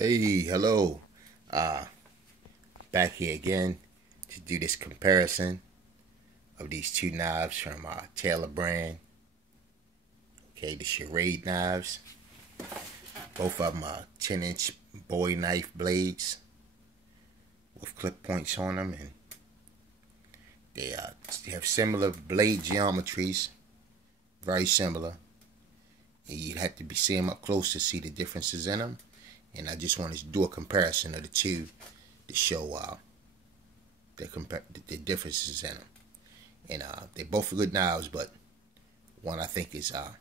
Hey, hello. Uh, Back here again to do this comparison of these two knives from Taylor brand. Okay, the SCHRADE knives. Both of them are 10-inch Bowie knife blades with clip points on them, and they have similar blade geometries, very similar. And you'd have to see them up close to see the differences in them. And I just wanted to do a comparison of the two to show the differences in them. And they're both good knives, but one I think is a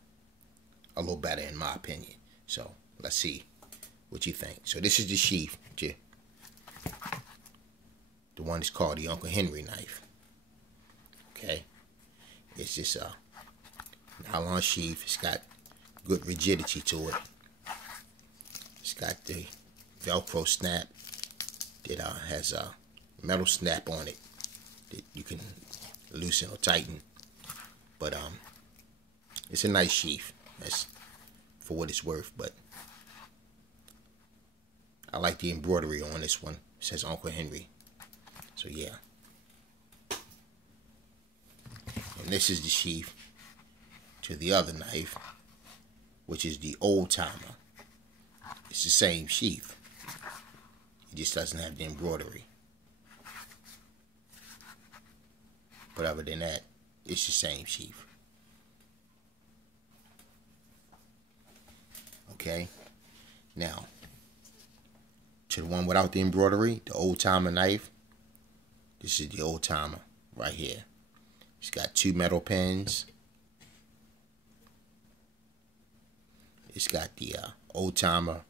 little better in my opinion. So let's see what you think. So this is the sheath. The one is called the Uncle Henry knife. Okay, it's just a nylon sheath. It's got good rigidity to it. It's got the Velcro snap that has a metal snap on it that you can loosen or tighten. But it's a nice sheath. That's for what it's worth. But I like the embroidery on this one. It says Uncle Henry. So yeah. And this is the sheath to the other knife, which is the Old Timer. It's the same sheath. It just doesn't have the embroidery. But other than that, it's the same sheath. Okay. Now, to the one without the embroidery, the Old Timer knife. This is the Old Timer right here. It's got two metal pins. It's got the Old Timer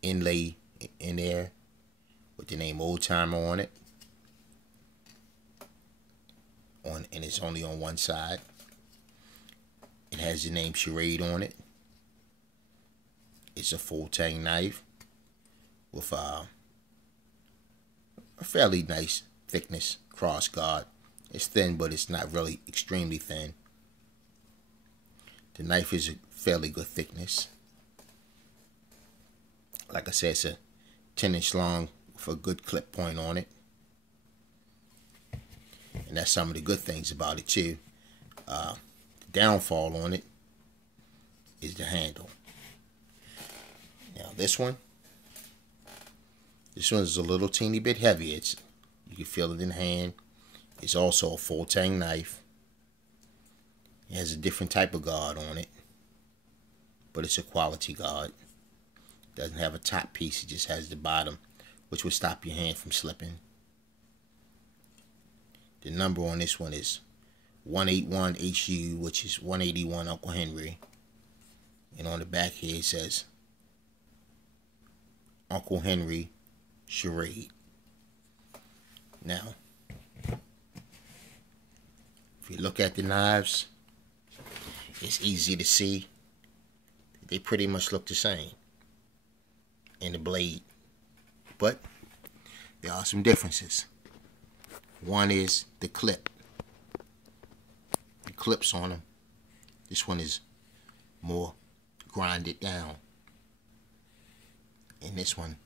inlay in there with the name Old Timer on it. And it's only on one side. It has the name SCHRADE on it. It's a full tang knife with a fairly nice thickness cross guard. It's thin, but it's not really extremely thin. The knife is a fairly good thickness. Like I said, it's a 10-inch long with a good clip point on it. And that's some of the good things about it too. The downfall on it is the handle. Now this one is a little teeny bit heavier. You can feel it in the hand. It's also a full tang knife. It has a different type of guard on it, but it's a quality guard. It doesn't have a top piece, it just has the bottom, which will stop your hand from slipping. The number on this one is 181 HU, which is 181 Uncle Henry. And on the back here it says Uncle Henry SCHRADE. Now, if you look at the knives, it's easy to see they pretty much look the same in the blade, but there are some differences. One is the clips on them. This one is more grinded down, and this one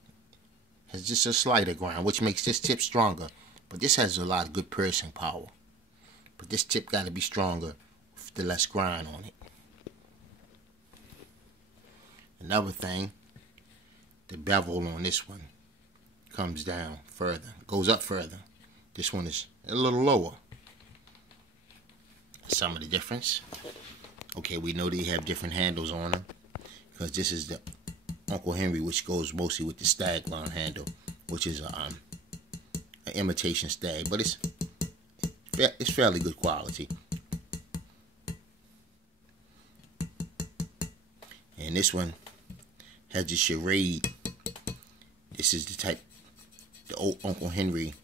has just a slighter grind, which makes this tip stronger. But this has a lot of good piercing power. But this tip got to be stronger with the less grind on it. Another thing, the bevel on this one comes down further, goes up further. This one is a little lower. Some of the difference. Okay, we know they have different handles on them, because this is the Uncle Henry, which goes mostly with the stag line handle, which is an imitation stag, but it's fairly good quality. And this one has the SCHRADE. This is the old Uncle Henry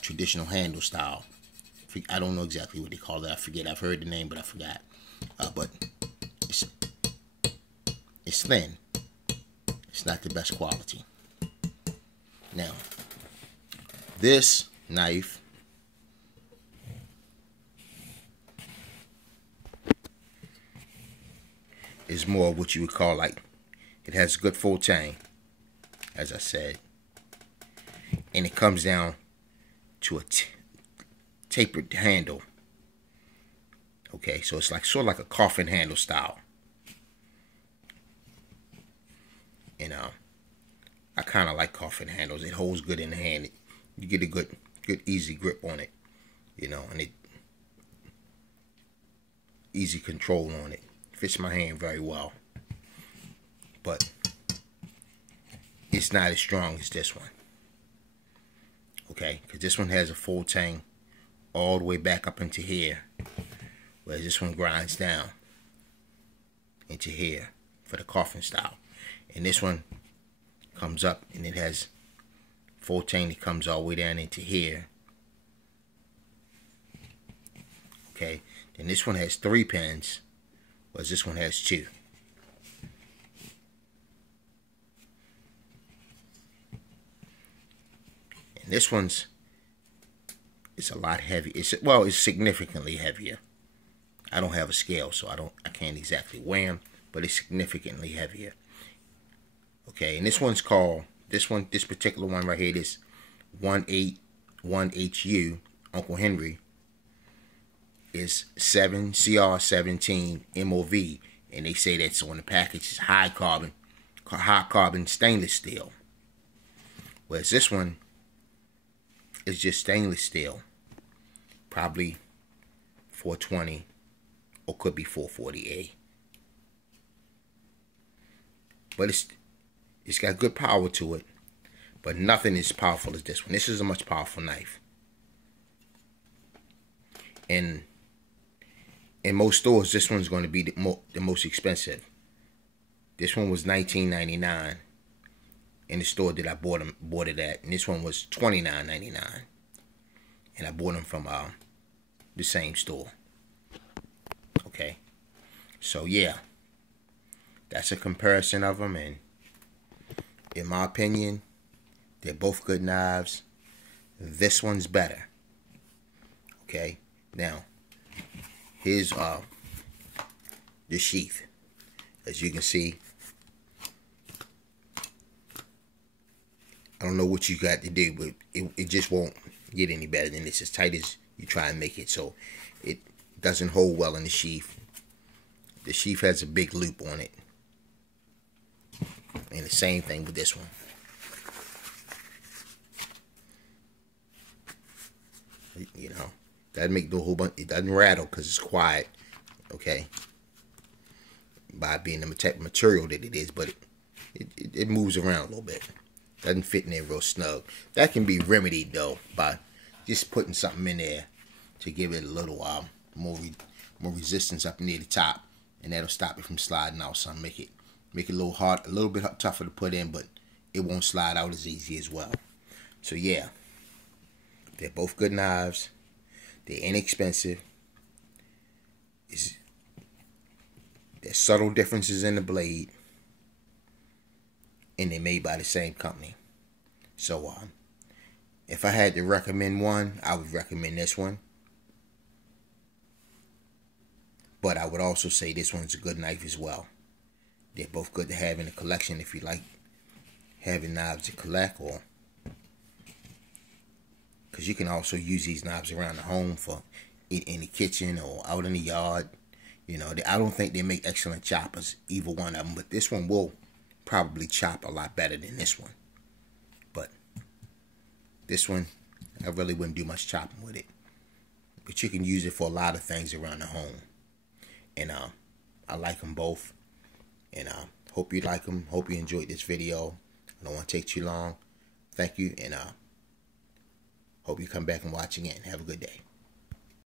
traditional handle style. I don't know exactly what they call it. I forget. I've heard the name, but I forgot. But it's thin. It's not the best quality. Now, this knife is more what you would call, like, it has good full tang. as I said. And it comes down to a tapered handle. Okay, so it's like sort of like a coffin handle style. And I kind of like coffin handles. It holds good in the hand. You get a good easy grip on it, you know, and it easy control on it. Fits my hand very well, but it's not as strong as this one. Okay, because this one has a full tang all the way back up into here, whereas this one grinds down into here for the coffin style. And this one comes up and it has full tang that comes all the way down into here. Okay, then this one has 3 pins, whereas this one has 2. And this one's a lot heavy. It's significantly heavier. I don't have a scale, so I can't exactly weigh them, but it's significantly heavier. Okay, and this one's called, this particular one right here, this 181HU Uncle Henry, is 7CR17 MOV, and they say that's on the package. It's high carbon stainless steel. Whereas this one is just stainless steel, probably 420 or could be 440A. But it's got good power to it, but nothing as powerful as this one. This is a much powerful knife. And in most stores, this one's going to be the most expensive. This one was $19.99 in the store that I bought it at, and this one was $29.99, and I bought them from the same store. Okay, so yeah, that's a comparison of them, and in my opinion, they're both good knives. This one's better. Okay, now here's the sheath. As you can see, I don't know what you got to do, but it just won't get any better than this. As tight as you try and make it, so it doesn't hold well in the sheath. The sheath has a big loop on it. And the same thing with this one. You know, doesn't make the whole bunch. It doesn't rattle because it's quiet. Okay, by being the type of material that it is, but it moves around a little bit. Doesn't fit in there real snug. That can be remedied though by just putting something in there to give it a little more resistance up near the top, and that'll stop it from sliding out. Some make it a little hard, a little bit tougher to put in, but it won't slide out as easy as well. So yeah, they're both good knives. They're inexpensive. There's subtle differences in the blade, and they're made by the same company. So if I had to recommend one, I would recommend this one. But I would also say this one's a good knife as well. They're both good to have in a collection if you like having knives to collect, or because you can also use these knives around the home for in the kitchen or out in the yard. You know, I don't think they make excellent choppers, either one of them, but this one will probably chop a lot better than this one. But this one, I really wouldn't do much chopping with it. But you can use it for a lot of things around the home. And I like them both. And hope you like them. Hope you enjoyed this video. I don't want to take too long. Thank you, and hope you come back and watch again. Have a good day.